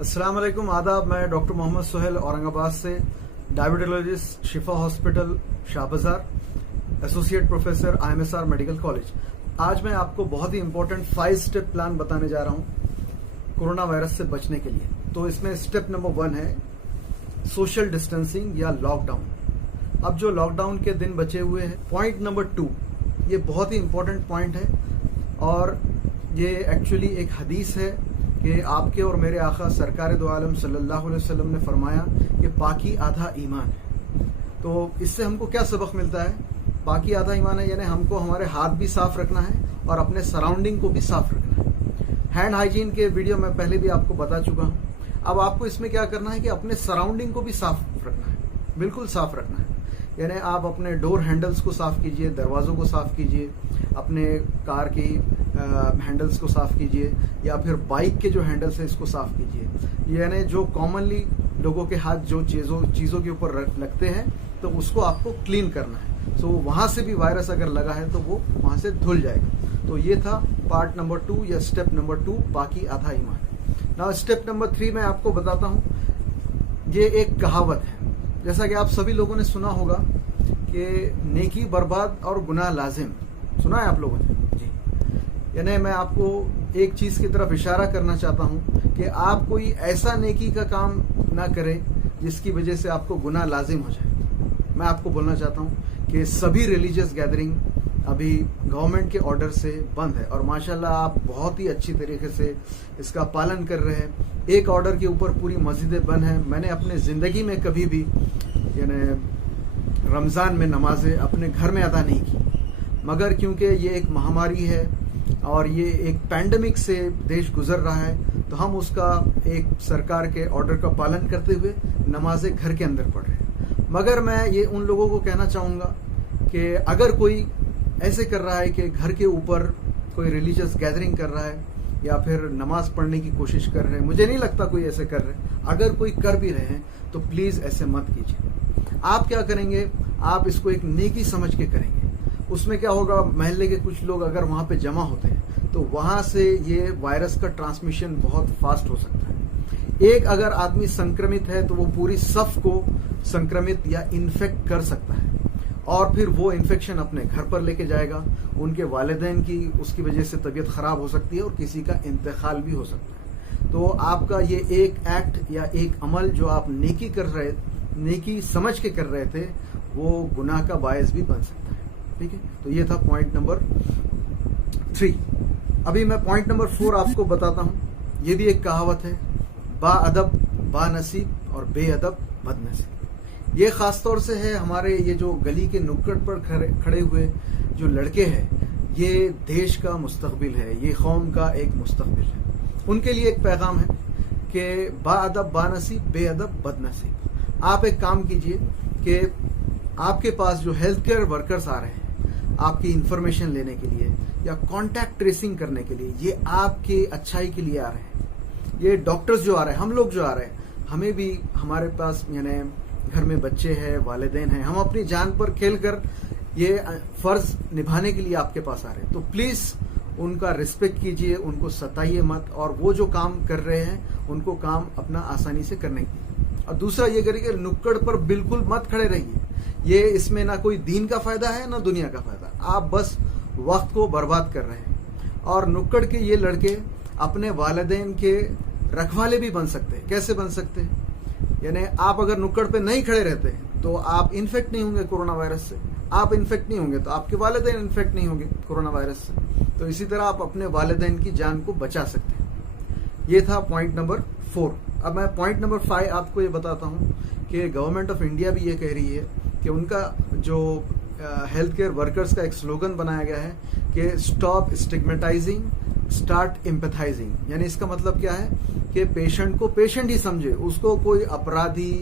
अस्सलाम वालेकुम, आदाब। मैं डॉक्टर मोहम्मद सोहेल औरंगाबाद से, डायबिटोलॉजिस्ट, शिफा हॉस्पिटल शाह बाजार, associate professor IMSR medical college. आज मैं आपको बहुत ही इंपॉर्टेंट 5 स्टेप प्लान बताने जा रहा हूं कोरोना वायरस से बचने के लिए। तो इसमें स्टेप नंबर 1 है सोशल डिस्टेंसिंग या लॉकडाउन। अब जो लॉकडाउन के दिन बचे हुए हैं, पॉइंट नंबर 2, ये बहुत ही इंपॉर्टेंट पॉइंट है और ये एक्चुअली एक हदीस है कि आपके और मेरे आका सरकार दो आलम सल्लल्लाहु अलैहि वसल्लम ने फरमाया कि पाकी आधा ईमान है। तो इससे हमको क्या सबक मिलता है? पाकी आधा ईमान है, यानी हमको हमारे हाथ भी साफ रखना है और अपने सराउंडिंग को भी साफ रखना है। हैंड हाइजीन के वीडियो में पहले भी आपको बता चुका हूं। अब आपको इसमें क्या करना है कि अपने सराउंडिंग को भी साफ रखना है, बिल्कुल साफ रखना है। यानी आप अपने डोर हैंडल्स को साफ कीजिए, दरवाजों को साफ कीजिए, अपने कार की हैंडल्स को साफ कीजिए, या फिर बाइक के जो हैंडल्स है इसको साफ कीजिए। यानी जो कॉमनली लोगों के हाथ जो चीजों के ऊपर लगते हैं तो उसको आपको क्लीन करना है। सो वहां से भी वायरस अगर लगा है तो वो वहां से धुल जाएगा। तो ये था पार्ट नंबर 2 या स्टेप नंबर 2, बाकी आधा ईमान। नाउ स्टेप नंबर 3 मैं आपको बताता हूं। ये एक कहावत है, जैसा कि आप सभी लोगों ने सुना होगा कि नेकी बर्बाद और गुनाह लाजिम। सुना है आप लोगों ने जी? यानी मैं आपको एक चीज की तरफ इशारा करना चाहता हूं कि आप कोई ऐसा नेकी का काम ना करें जिसकी वजह से आपको गुनाह लाजिम हो जाए। मैं आपको बोलना चाहता हूं कि सभी रिलीजियस गैदरिंग अभी गवर्नमेंट के ऑर्डर से बंद है और माशाल्लाह आप बहुत ही अच्छी तरीके से इसका पालन कर रहे हैं। एक ऑर्डर के ऊपर पूरी मस्जिदें बंद हैं। मैंने अपने जिंदगी में कभी भी यानी रमजान में नमाजें अपने घर में अदा नहीं की, मगर क्योंकि ये एक महामारी है और ये एक पैंडेमिक से देश गुजर रहा है तो हम उसका एक सरकार के ऑर्डर का पालन करते हुए नमाजें घर के अंदर पढ़ रहे हैं। मगर मैं ये उन लोगों को कहना चाहूंगा कि अगर कोई ऐसे कर रहा है कि घर के ऊपर कोई रिलीजियस गैदरिंग कर रहा है या फिर नमाज पढ़ने की कोशिश कर रहे हैं, मुझे नहीं लगता कोई ऐसे कर रहे हैं। अगर कोई कर भी रहे हैं तो प्लीज ऐसे मत कीजिए। आप क्या करेंगे, आप इसको एक नेकी समझ के करेंगे। उसमें क्या होगा, महल्ले के कुछ लोग अगर वहां पे जमा होते हैं तो वहां से ये वायरस का ट्रांसमिशन बहुत फास्ट हो सकता है। एक अगर आदमी संक्रमित है तो वो पूरी सफ को संक्रमित या इन्फेक्ट कर सकता है और फिर वो इन्फेक्शन अपने घर पर लेके जाएगा। उनके वालिदैन की उसकी वजह से तबीयत खराब हो सकती है और किसी का इंतकाल भी हो सकता है। तो आपका ये एक एक्ट या एक अमल जो आप नेकी समझ के कर रहे थे वो गुनाह का बायस भी बन सकता है। ठीक है, तो ये था पॉइंट नंबर 3। अभी मैं पॉइंट नंबर 4 आपको बताता हूं। ये भी एक कहावत है, बा अदब बा नसीब और बेअदब बदनसीब। ये खासतौर से है हमारे ये जो गली के नुक्कड़ पर खड़े हुए जो लड़के हैं, ये देश का मुस्तकबिल है, ये कौम का एक मुस्तकबिल है। उनके लिए एक पैगाम है कि बा अदब बा नसीब बेअदब बदनसीब। आप एक काम कीजिए कि आपके पास जो हेल्थ केयर वर्कर्स आ रहे हैं आपकी इंफॉर्मेशन लेने के लिए या कांटेक्ट ट्रेसिंग करने के लिए, ये आपके अच्छाई के लिए आ रहे हैं। ये डॉक्टर्स जो आ रहे हैं, हम लोग जो आ रहे हैं, हमें भी हमारे पास यानी घर में बच्चे हैं, वालिदैन हैं, हम अपनी जान पर खेलकर ये फर्ज निभाने के लिए आपके पास आ रहे हैं। तो प्लीज उनका रिस्पेक्ट कीजिए, उनको सताइए मत और वो जो काम कर रहे हैं उनको काम अपना आसानी से करने की। और दूसरा ये करिए, नुक्कड़ पर बिल्कुल मत खड़े रहिए। ये इसमें ना कोई दीन का फायदा है ना दुनिया का फायदा, आप बस वक्त को बर्बाद कर रहे हैं। और नुक्कड़ के ये लड़के अपने वालिदैन के रखवाले भी बन सकते हैं। कैसे बन सकते हैं? यानी आप अगर नुक्कड़ पे नहीं खड़े रहते तो आप इन्फेक्ट नहीं होंगे कोरोना वायरस से, आप इन्फेक्ट नहीं होंगे तो आपके वालिदैन इन्फेक्ट नहीं होंगे कोरोना वायरस से। तो इसी तरह आप अपने वालिदैन की जान को बचा सकते हैं। ये था पॉइंट नंबर 4। अब मैं पॉइंट नंबर 5 आपको ये बताता हूँ कि गवर्नमेंट ऑफ इंडिया भी ये कह रही है कि उनका जो हेल्थ केयर वर्कर्स का एक स्लोगन बनाया गया है कि स्टॉप स्टिग्मेटाइजिंग स्टार्ट एम्पैथाइजिंग। यानी इसका मतलब क्या है कि पेशेंट को पेशेंट ही समझे, उसको कोई अपराधी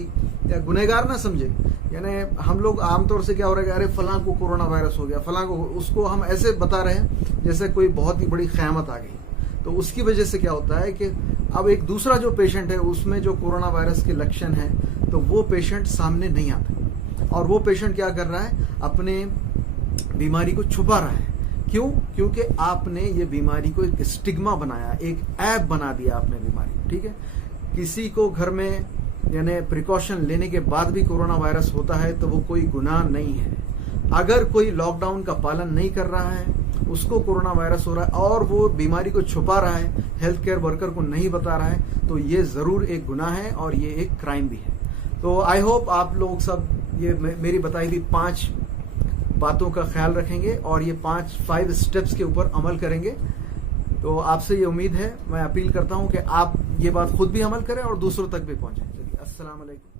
या गुनहगार ना समझे। यानी हम लोग आमतौर से क्या हो रहा है, अरे फलां को कोरोना वायरस हो गया, फलां को, उसको हम ऐसे बता रहे हैं जैसे कोई बहुत ही बड़ी क़यामत आ गई। तो उसकी वजह से क्या होता है कि अब एक दूसरा जो पेशेंट है उसमें जो कोरोना वायरस के लक्षण है तो वो पेशेंट सामने नहीं आता और वो पेशेंट क्या कर रहा है, अपने बीमारी को छुपा रहा है। क्यों? क्योंकि आपने ये बीमारी को एक स्टिग्मा बनाया, एक ऐप बना दिया आपने बीमारी। ठीक है, किसी को घर में यानी प्रिकॉशन लेने के बाद भी कोरोना वायरस होता है तो वो कोई गुनाह नहीं है। अगर कोई लॉकडाउन का पालन नहीं कर रहा है, उसको कोरोना वायरस हो रहा है और वो बीमारी को छुपा रहा है, हेल्थ केयर वर्कर को नहीं बता रहा है, तो ये जरूर एक गुनाह है और ये एक क्राइम भी है। तो आई होप आप लोग सब ये मेरी बताई हुई 5 बातों का ख्याल रखेंगे और ये 5 स्टेप्स के ऊपर अमल करेंगे। तो आपसे ये उम्मीद है, मैं अपील करता हूं कि आप ये बात खुद भी अमल करें और दूसरों तक भी पहुंचाएं। चलिए, अस्सलाम वालेकुम।